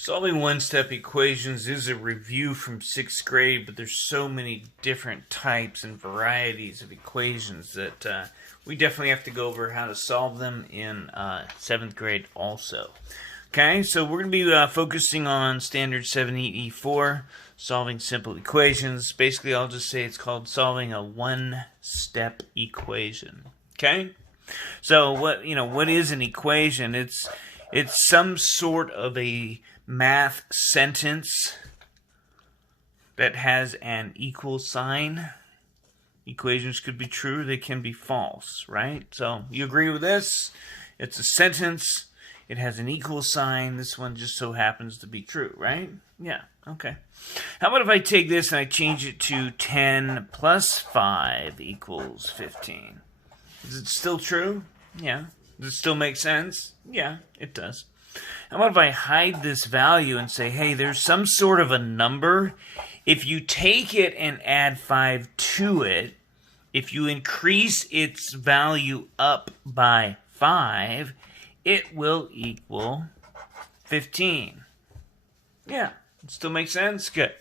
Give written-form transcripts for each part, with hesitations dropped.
Solving one-step equations is a review from 6th grade, but there's so many different types and varieties of equations that we definitely have to go over how to solve them in 7th grade also. Okay, so we're going to be focusing on standard 7.EE.4, solving simple equations. Basically, I'll just say it's called solving a one-step equation. Okay, so what is an equation? It's some sort of a math sentence that has an equal sign. Equations could be true, they can be false, right? So you agree with this? It's a sentence, it has an equal sign, this one just so happens to be true, right? Yeah, okay. How about if I take this and I change it to 10 plus 5 equals 15? Is it still true? Yeah. Does it still make sense? Yeah, it does. How about if I hide this value and say, hey, there's some sort of a number. If you take it and add 5 to it, if you increase its value up by 5, it will equal 15. Yeah, it still makes sense? Good.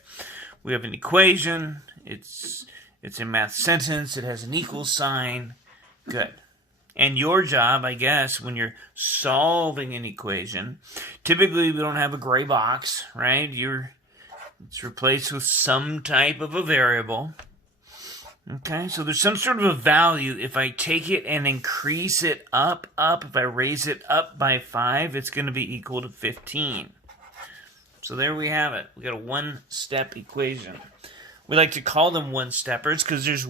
We have an equation. It's a math sentence. It has an equal sign. Good. And your job, I guess, when you're solving an equation, typically we don't have a gray box, right? It's replaced with some type of a variable. Okay, so there's some sort of a value. If I take it and increase it up, if I raise it up by 5, it's going to be equal to 15. So there we have it. We got a one-step equation. We like to call them one-steppers because there's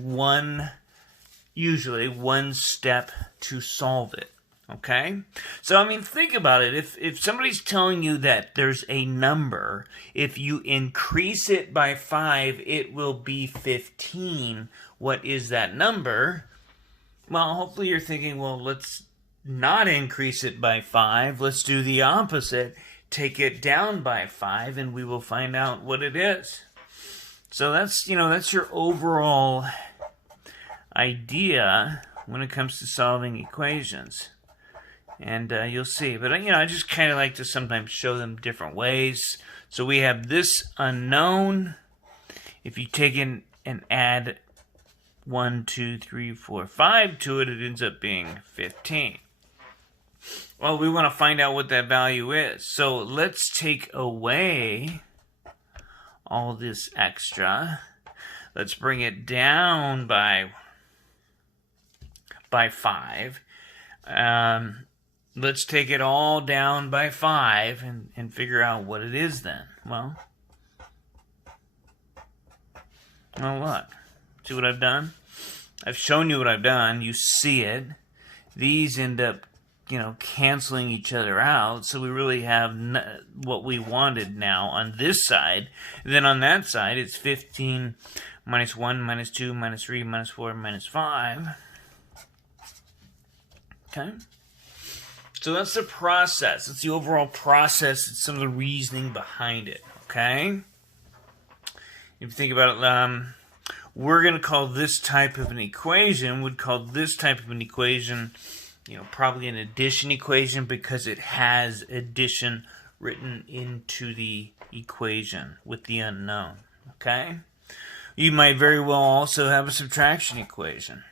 usually one step to solve it. Okay? So, I mean, think about it. If somebody's telling you that there's a number, if you increase it by 5, it will be 15. What is that number? Well, hopefully you're thinking, well, let's not increase it by 5. Let's do the opposite. Take it down by 5, and we will find out what it is. So that's your overall idea when it comes to solving equations. And you'll see. But, I just kind of like to sometimes show them different ways. So we have this unknown. If you take in and add 1, 2, 3, 4, 5 to it, it ends up being 15. Well, we want to find out what that value is. So let's take away all this extra. Let's bring it down by 5. Let's take it all down by 5 and figure out what it is then. Well, look. See what I've done? I've shown you what I've done. You see it. These end up, canceling each other out. So we really have what we wanted now on this side. And then on that side, it's 15 minus 1, minus 2, minus 3, minus 4, minus 5. Okay? So that's the process. That's the overall process. It's some of the reasoning behind it. Okay? If you think about it, we're going to call this type of an equation, probably an addition equation because it has addition written into the equation with the unknown. Okay? You might very well also have a subtraction equation.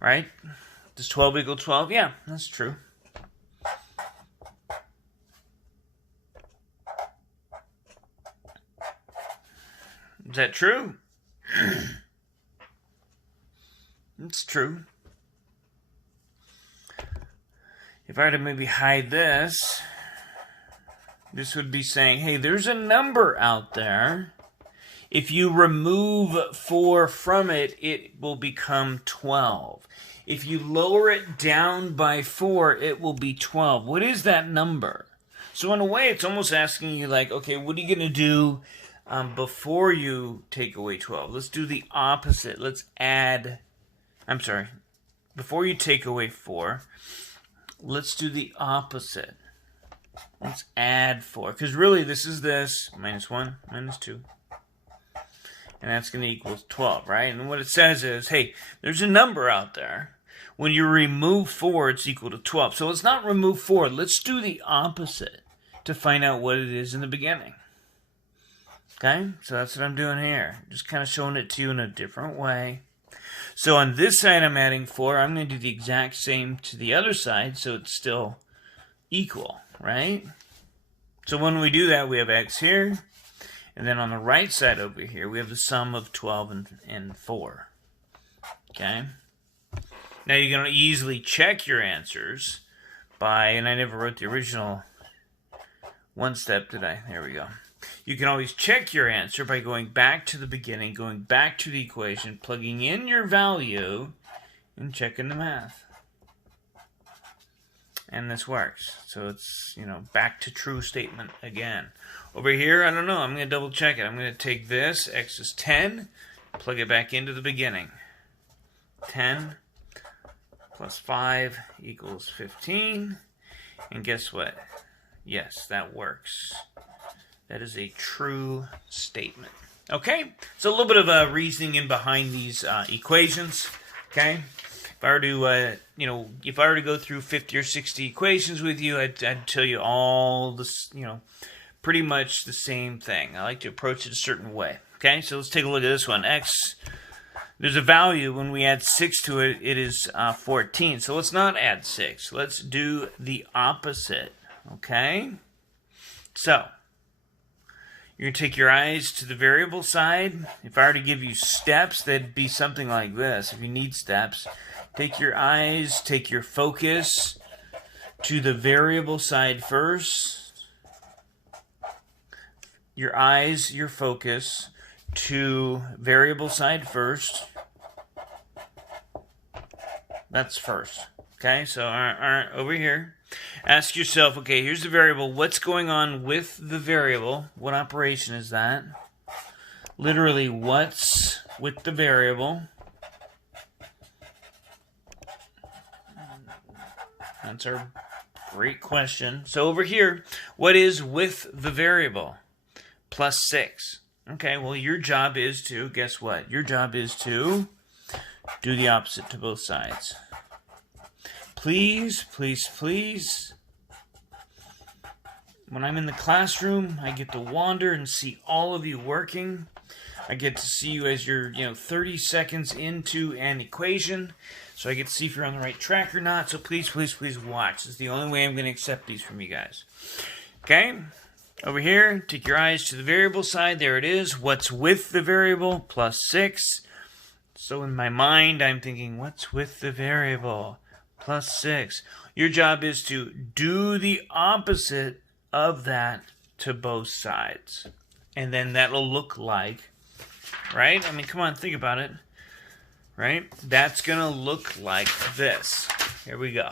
Right? Does 12 equal 12? Yeah, that's true. Is that true? It's true. If I were to maybe hide this, this would be saying, hey, there's a number out there. If you remove 4 from it, it will become 12. If you lower it down by 4, it will be 12. What is that number? So in a way, it's almost asking you like, okay, what are you going to do before you take away 12? Let's do the opposite. Before you take away 4, let's do the opposite. Let's add 4. Because really, this is this, minus 1, minus 2. And that's going to equal 12, right? And what it says is, hey, there's a number out there. When you remove 4, it's equal to 12. So let's not remove 4. Let's do the opposite. to find out what it is in the beginning. Okay, so that's what I'm doing here. Just kind of showing it to you in a different way. So on this side I'm adding 4. I'm going to do the exact same to the other side so it's still equal, right? So when we do that, we have x here. And then on the right side over here, we have the sum of 12 and 4. Okay? Now you can easily check your answers by, and I never wrote the original one step, did I? There we go. You can always check your answer by going back to the beginning, going back to the equation, plugging in your value, and checking the math. And this works. So it's, back to true statement again. Over here, I don't know. I'm going to double check it. I'm going to take this, x is 10, plug it back into the beginning. 10 plus 5 equals 15. And guess what? Yes, that works. That is a true statement. Okay? So a little bit of reasoning in behind these equations. Okay? If I were to, if I were to go through 50 or 60 equations with you, I'd tell you all this, pretty much the same thing. I like to approach it a certain way. Okay, so let's take a look at this one. X, there's a value. When we add 6 to it, it is 14. So let's not add 6. Let's do the opposite. Okay? So, you're going to take your eyes to the variable side. If I were to give you steps, that'd be something like this. If you need steps, take your eyes, take your focus to the variable side first. Your eyes, your focus to variable side first. That's first. Okay, so over here. Ask yourself, okay, here's the variable. What's going on with the variable? What operation is that? Literally, what's with the variable? That's our great question. So over here, what is with the variable? Plus 6. Okay, well, your job is to, guess what? Your job is to do the opposite to both sides. Please, please, please. When I'm in the classroom, I get to wander and see all of you working. I get to see you as you're, 30 seconds into an equation. So I get to see if you're on the right track or not. So please, please, please watch. This is the only way I'm going to accept these from you guys. Okay? Over here, take your eyes to the variable side. There it is. What's with the variable? Plus 6. So in my mind, I'm thinking, what's with the variable? Plus 6. Your job is to do the opposite of that to both sides. And then that'll look like, right? I mean, come on, think about it. Right? That's going to look like this. Here we go.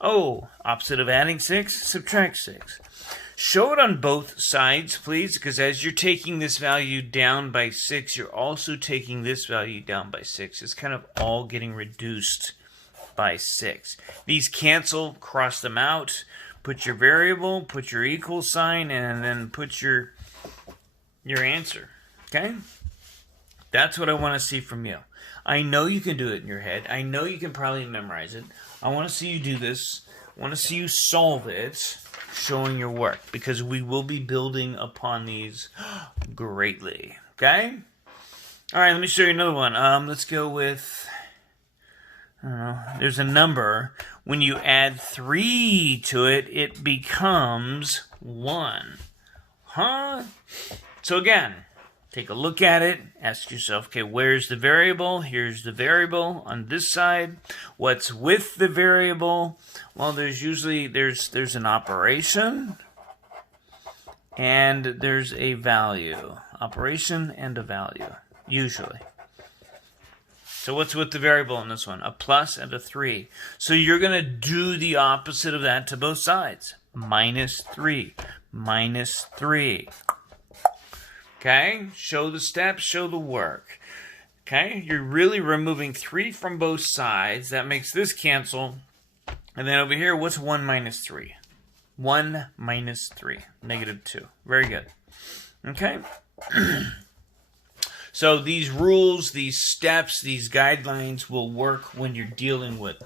Oh, opposite of adding 6, subtract 6. Show it on both sides, please, because as you're taking this value down by 6, you're also taking this value down by 6. It's kind of all getting reduced by 6. These cancel, cross them out, put your variable, put your equal sign, and then put your answer. Okay? That's what I want to see from you. I know you can do it in your head. I know you can probably memorize it. I want to see you do this. I want to see you solve it, showing your work, because we will be building upon these greatly. Okay? All right, let me show you another one. Let's go with, I don't know, there's a number. When you add 3 to it, it becomes 1. Huh? So again, take a look at it. Ask yourself, okay, where's the variable? Here's the variable on this side. What's with the variable? Well, there's usually, there's an operation and there's a value. Operation and a value, usually. So what's with the variable in this one? A plus and a 3. So you're going to do the opposite of that to both sides. Minus 3. Minus 3. Okay? Show the steps, show the work. Okay? You're really removing 3 from both sides. That makes this cancel. And then over here, what's 1 minus 3? 1 minus 3. Negative 2. Very good. Okay? So these rules, these steps, these guidelines will work when you're dealing with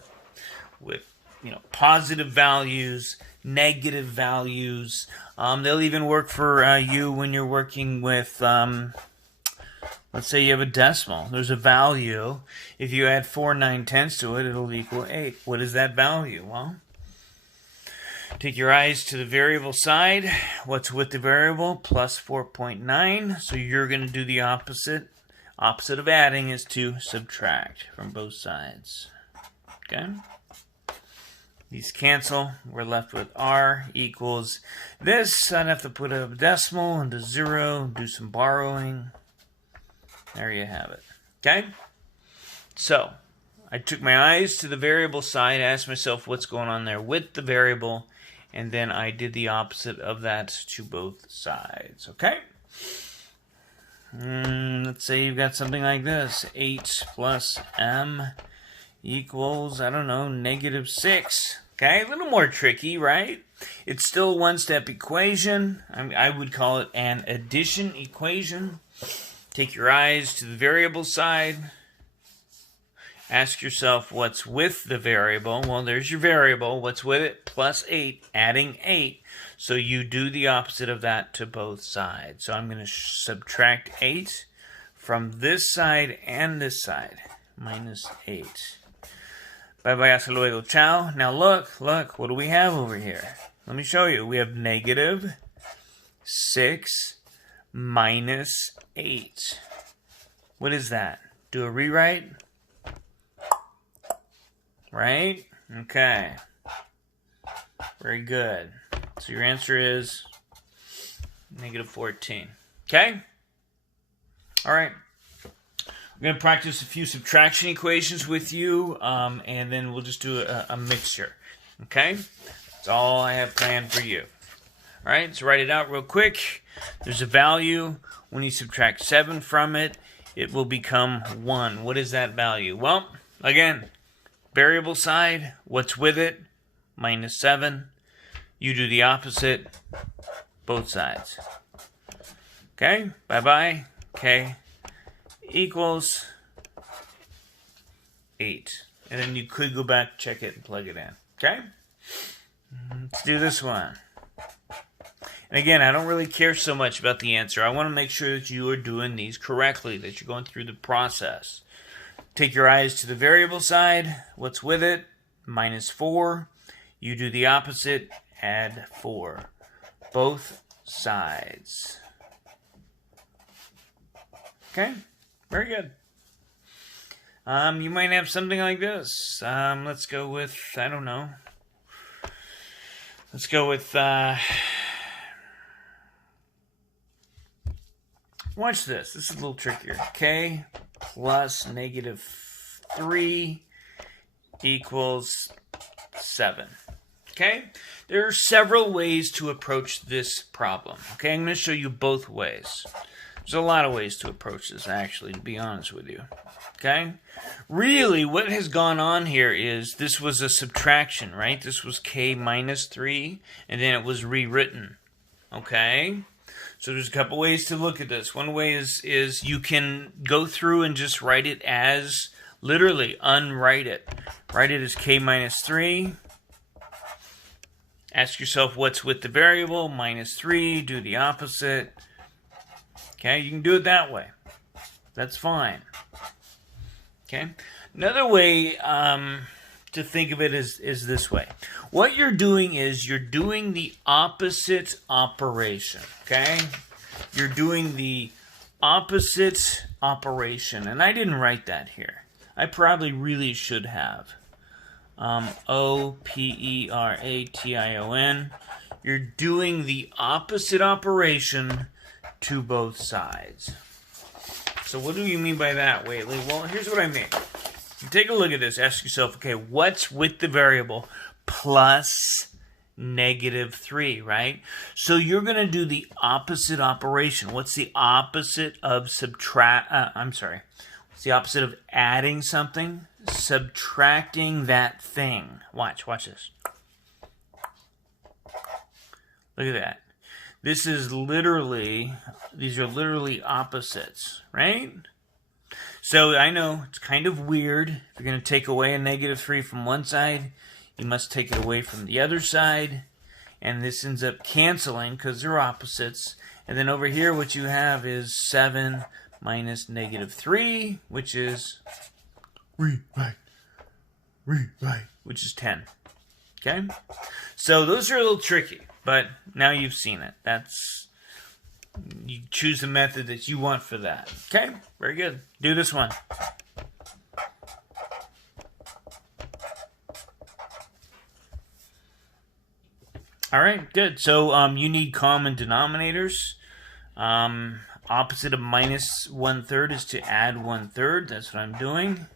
positive values, negative values. They'll even work for you when you're working with, let's say you have a decimal. There's a value. If you add 4 9/10 to it, it'll equal 8. What is that value? Well, take your eyes to the variable side. What's with the variable? Plus 4.9. So you're going to do the opposite. Opposite of adding is to subtract from both sides. Okay? These cancel. We're left with R equals this. I'd have to put a decimal into 0, do some borrowing. There you have it. Okay? So, I took my eyes to the variable side, asked myself what's going on there with the variable, and then I did the opposite of that to both sides. Okay? Let's say you've got something like this. 8 plus m equals, I don't know, -6. Okay? A little more tricky, right? It's still a one-step equation. I would call it an addition equation. Take your eyes to the variable side. Ask yourself what's with the variable. Well, there's your variable. What's with it? Plus 8, adding 8. So you do the opposite of that to both sides. So I'm going to subtract 8 from this side and this side. -8. Bye-bye, hasta luego, ciao. Now look, what do we have over here? Let me show you. We have -6 minus 8. What is that? Do a rewrite? Right? Okay. Very good. So your answer is -14. Okay? All right. We're going to practice a few subtraction equations with you, and then we'll just do a mixture. Okay? That's all I have planned for you. All right, so write it out real quick. There's a value. When you subtract 7 from it, it will become 1. What is that value? Well, again, variable side, what's with it? -7. You do the opposite, both sides. Okay, bye-bye. Okay, equals 8. And then you could go back, check it, and plug it in. Okay? Let's do this one. And again, I don't really care so much about the answer. I want to make sure that you are doing these correctly, that you're going through the process. Take your eyes to the variable side. What's with it? -4. You do the opposite, add 4. Both sides. Okay? Very good. You might have something like this. Let's go with, I don't know. Let's go with, watch this. This is a little trickier. K plus -3 equals 7. Okay? There are several ways to approach this problem. Okay? I'm going to show you both ways. There's a lot of ways to approach this, actually, to be honest with you. Okay? Really, what has gone on here is this was a subtraction, right? This was K minus 3, and then it was rewritten. Okay? So there's a couple ways to look at this. One way is you can go through and just write it as, literally, unwrite it. Write it as K minus 3. Ask yourself what's with the variable, -3, do the opposite. Okay, you can do it that way. That's fine. Okay, another way to think of it is this way. What you're doing is you're doing the opposite operation. Okay, you're doing the opposite operation, and I didn't write that here. I probably really should have. operation. You're doing the opposite operation to both sides. So what do you mean by that, Waitley? Well, here's what I mean. You take a look at this. Ask yourself, okay, what's with the variable plus -3, right? So you're going to do the opposite operation. What's the opposite of What's the opposite of adding something? Subtracting that thing. Watch this. Look at that. These are literally opposites, right? So I know it's kind of weird. If you're going to take away a -3 from one side, you must take it away from the other side. and this ends up canceling because they're opposites. And then over here what you have is 7 minus negative 3, which is rewrite, which is 10. Okay? So those are a little tricky, but now you've seen it. You choose the method that you want for that. Okay? Very good. Do this one. All right, good. So you need common denominators. Opposite of minus 1/3 is to add 1/3. That's what I'm doing.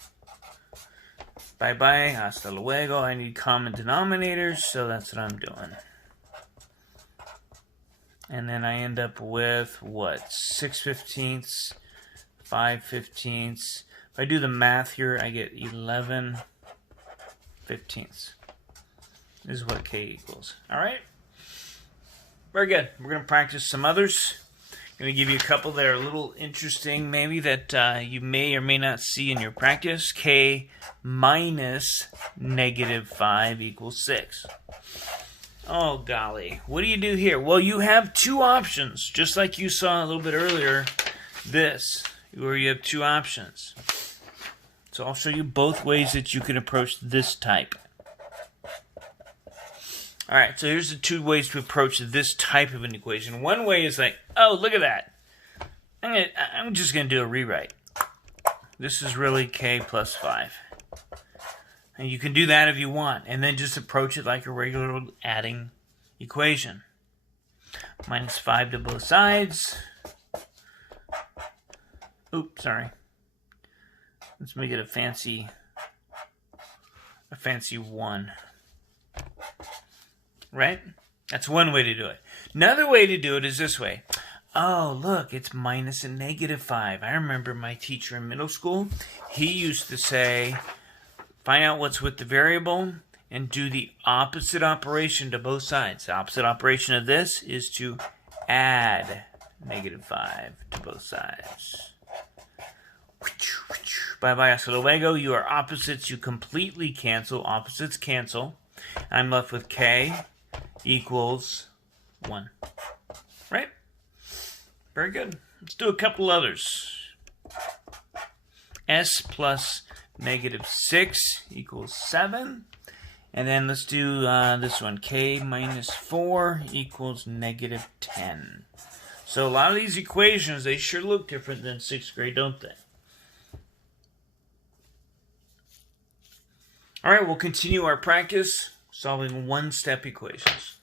Bye-bye. Hasta luego. I need common denominators, so that's what I'm doing. And then I end up with, what, 6/15, 5/15. If I do the math here, I get 11/15. This is what k equals. All right? Very good. We're going to practice some others. I'm going to give you a couple that are a little interesting, maybe, that you may or may not see in your practice. K minus negative 5 equals 6. Oh, golly. What do you do here? Well, you have two options, just like you saw a little bit earlier, this, where you have two options. So I'll show you both ways that you can approach this type. All right, so here's the two ways to approach this type of an equation. One way is like, oh, look at that. I'm just going to do a rewrite. This is really k plus 5. And you can do that if you want, and then just approach it like a regular adding equation. Minus 5 to both sides. Oops, sorry. Let's make it a fancy 1. Right? That's one way to do it. Another way to do it is this way. Oh, look, it's minus a negative 5. I remember my teacher in middle school. He used to say, find out what's with the variable and do the opposite operation to both sides. The opposite operation of this is to add negative 5 to both sides. Bye-bye, hasta luego. You are opposites. You completely cancel. Opposites cancel. I'm left with k equals 1. Right? Very good. Let's do a couple others. S plus negative 6 equals 7. And then let's do this one. K minus 4 equals negative 10. So a lot of these equations, they sure look different than 6th grade, don't they? All right, we'll continue our practice solving one-step equations.